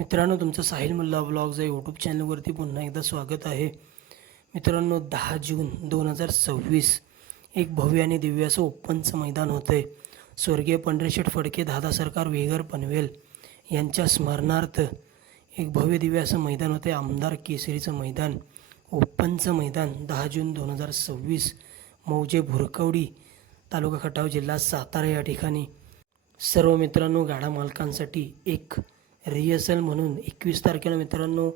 मित्रांनो, तुमचं साहिल मुल्ला ब्लॉग्स या यूट्यूब चॅनलवरती पुन्हा एकदा स्वागत आहे. मित्रांनो, 10 जून 2026 एक भव्य आणि दिव्य असं ओपनचं मैदान होतं आहे. स्वर्गीय पंढरीशेठ फडके दादा सरकार वेगर पनवेल यांच्या स्मरणार्थ एक भव्य दिव्य असं मैदान होतं आहे. आमदार केसरीचं मैदान, ओपनचं मैदान 10 जून 2026 मौजे भुरकवडी, तालुका खटाव, जिल्हा सातारा या ठिकाणी. सर्व मित्रांनो, गाडा मालकांसाठी एक रिहर्सल म्हणून 21 तारखेला मित्रांनो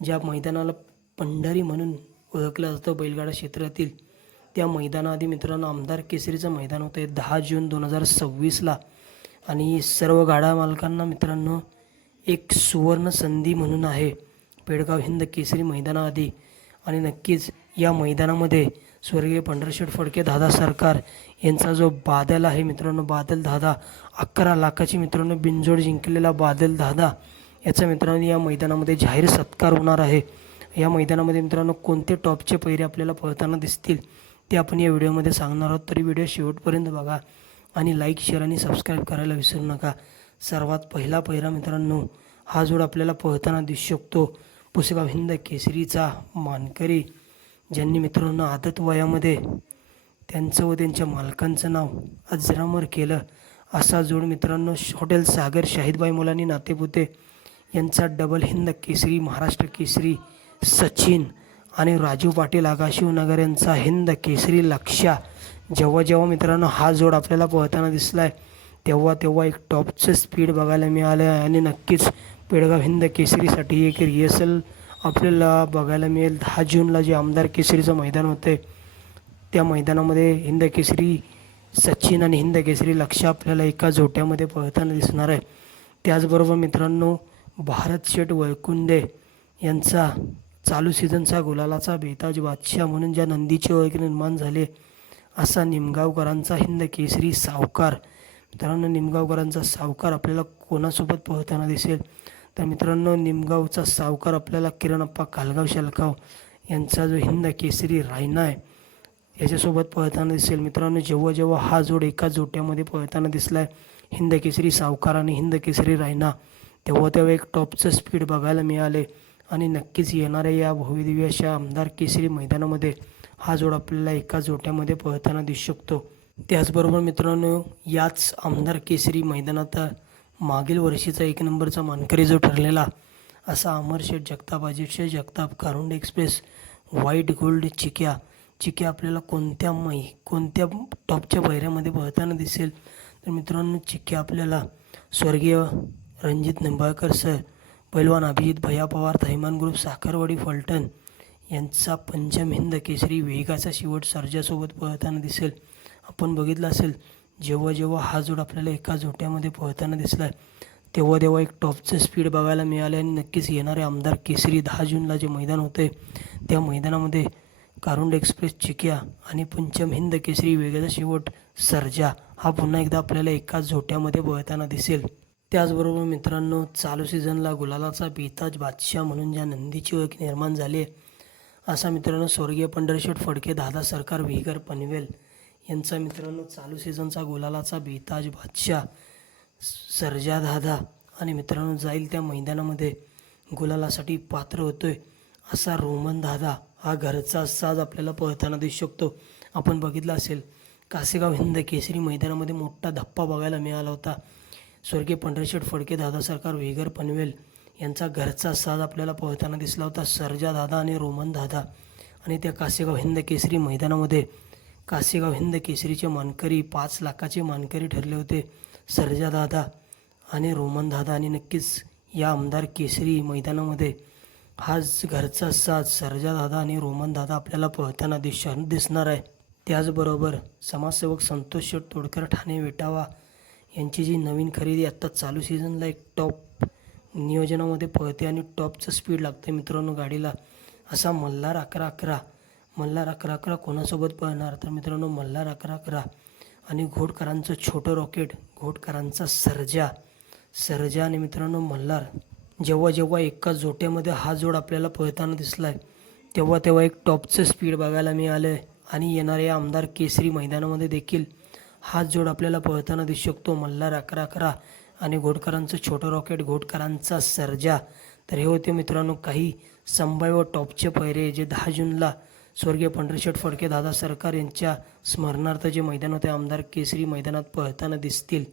ज्या मैदानाला पंढरी म्हणून ओळखलं जातं बैलगाडा क्षेत्रातील, त्या मैदानाआधी मित्रांनो आमदार केसरीचं मैदान होतं आहे 10 जून 2026ला. आणि सर्व गाडा मालकांना मित्रांनो एक सुवर्ण संधी म्हणून आहे पेडगाव हिंद केसरी मैदानाआधी. आणि नक्कीच या मैदानामध्ये स्वर्गीय पंढरीशेठ फडके दादा सरकार यांचा जो बादल आहे मित्रांनो, बादल दादा 11 लाखाची मित्रांनो बिनजोड जिंकलेला बादल दादा याचा मित्रांनो या मैदानामध्ये जाहीर सत्कार होणार आहे. या मैदानामध्ये मित्रांनो कोणते टॉपचे पैरे आपल्याला पळताना दिसतील ते आपण या व्हिडिओमध्ये सांगणार आहोत. तरी व्हिडिओ शेवटपर्यंत बघा आणि लाईक, शेअर आणि सबस्क्राईब करायला विसरू नका. सर्वात पहिला पैरा मित्रांनो हा जोड आपल्याला पळताना दिसू शकतो पुसेगाव हिंद केसरीचा मानकरी, ज्यांनी मित्रांनो आदत वयामध्ये त्यांचं व त्यांच्या मालकांचं नाव अजरामर केलं असा जोड मित्रांनो हॉटेल सागर शाहिदबाई मुलांनी नातेपुते यांचा डबल हिंद केसरी, महाराष्ट्र केसरी सचिन आणि राजू पाटील आगाशिवनगर यांचा हिंद केसरी लक्ष्या. जेव्हा जेव्हा मित्रांनो हा जोड आपल्याला पळताना दिसला आहे तेव्हा एक टॉपचं स्पीड बघायला मिळालं आहे. आणि नक्कीच पेडगाव हिंद केसरीसाठी एक रिहर्सल आपल्याला बघायला मिळेल. 10 जूनला जे आमदार केसरीचं मैदान होतं आहे त्या मैदानामध्ये हिंद केसरी सचिन आणि हिंद केसरी लक्ष्य आपल्याला एका जोट्यामध्ये पळताना दिसणार आहे. त्याचबरोबर मित्रांनो भारत शेठ वळकुंदे यांचा चालू सीझनचा गुलालाचा बेताज बादशाह म्हणून ज्या नंदीची ओळख निर्माण झाली असा निमगावकरांचा हिंद केसरी सावकार. मित्रांनो निमगावकरांचा सावकार आपल्याला कोणासोबत पळताना दिसेल तर मित्रांनो निमगावचा सावकार आपल्याला किरणप्पा कालगाव शलगाव यांचा जो हिंद केसरी रायना आहे याच्यासोबत पळताना दिसेल. मित्रांनो जेव्हा जेव्हा हा जोड एका जोट्यामध्ये पळताना दिसला आहे हिंद केसरी सावकार आणि हिंद केसरी रायना तेव्हा एक टॉपचं स्पीड बघायला मिळाले. आणि नक्कीच येणाऱ्या या भव्यदिव्य अशा आमदार केसरी मैदानामध्ये हा जोड आपल्याला एका जोट्यामध्ये पळताना दिसू शकतो. त्याचबरोबर मित्रांनो याच आमदार केसरी मैदानात मागील वर्षीचा 1 नंबरचा मानकरी जो ठरलेला असा अमर शेठ जगताप, अजित शेठ जगताप, कारुंड एक्सप्रेस, व्हाईट गोल्ड चिक्या आपल्याला कोणत्या टॉपच्या पैऱ्यामध्ये पळताना दिसेल तर मित्रांनो चिक्या आपल्याला स्वर्गीय रणजित निंबाळकर सर, पैलवान अभिजित भैया पवार, थैमान ग्रुप, साखरवाडी फलटण यांचा पंचम हिंद केसरी वेगाचा शेवट सर्जासोबत पळताना दिसेल. आपण बघितलं असेल जेव्हा जेव्हा हा जोड आपल्याला एका जोट्यामध्ये पळताना दिसला आहे तेव्हा एक टॉपचं स्पीड बघायला मिळालं. आणि नक्कीच येणारे आमदार केसरी 10 जूनला जे मैदान होतं आहे त्या मैदानामध्ये कारुंड एक्सप्रेस चिक्या आणि पंचम हिंद केसरी वेगाचा शेवट सर्जा हा पुन्हा एकदा आपल्याला एका जोट्यामध्ये पळताना दिसेल. त्याचबरोबर मित्रांनो चालू सीझनला गुलालाचा बेताज बादशाह म्हणून ज्या नंदीची ओळख निर्माण झाली आहे असा मित्रांनो स्वर्गीय पंढरीशेठ फडके दादा सरकार वेगर पनवेल यांचा मित्रांनो चालू सीझनचा गुलालाचा बेताज बादशाह सर्जा दादा आणि मित्रांनो जाईल त्या मैदानामध्ये गुलालासाठी पात्र होतोय असा रोमन दादा हा घरचा साज आपल्याला पळताना दिसू शकतो. आपण बघितलं असेल कासेगाव हिंद केसरी मैदानामध्ये मोठा धप्पा बघायला मिळाला होता. स्वर्गीय पंढरीशेठ फडके दादा सरकार वेगर पनवेल यांचा घरचा साज आपल्याला पळताना दिसला होता सर्जा दादा आणि रोमन दादा. आणि त्या कासेगाव हिंद केसरी मैदानामध्ये कासेगाव हिंद केसरीचे मानकरी 5 लाखाचे मानकरी ठरले होते सर्जा दादा आणि रोमन दादा. आणि नक्कीच या आमदार केसरी मैदानामध्ये हाच घरचा साज सर्जा दादा आणि रोमन दादा आपल्याला पळताना दिसणार आहे. त्याचबरोबर समाजसेवक संतोष शेठ तोडकर ठाणे वेटावा यांची जी नवीन खरेदी आत्ता चालू सीझनला एक टॉप नियोजनामध्ये पळते आणि टॉपचं स्पीड लागते मित्रांनो गाडीला असा मल्हार 11-11 कोणासोबत पळणार तर मित्रांनो मल्हार 11-11 आणि घोडकरांचं छोटं रॉकेट, घोडकरांचा सर्जा आणि मित्रांनो मल्हार. जेव्हा एका जोट्यामध्ये हा जोड आपल्याला पळताना दिसला आहे तेव्हा एक टॉपचं स्पीड बघायला मिळालं आहे. आणि येणाऱ्या आमदार केसरी मैदानामध्ये देखील हा जोड आपल्याला पळताना दिसू शकतो. मल्हार 11-11 आणि घोडकरांचं छोटं रॉकेट, घोडकरांचा सर्जा. तर हे होते मित्रांनो काही संभाव्य टॉपचे पैरे जे 10 जूनला स्वर्गीय पंढरीशेठ फडके, दादा सरकार यांच्या स्मरणार्थ जे मैदान होते आमदार केसरी मैदानात पळताना दिसतील.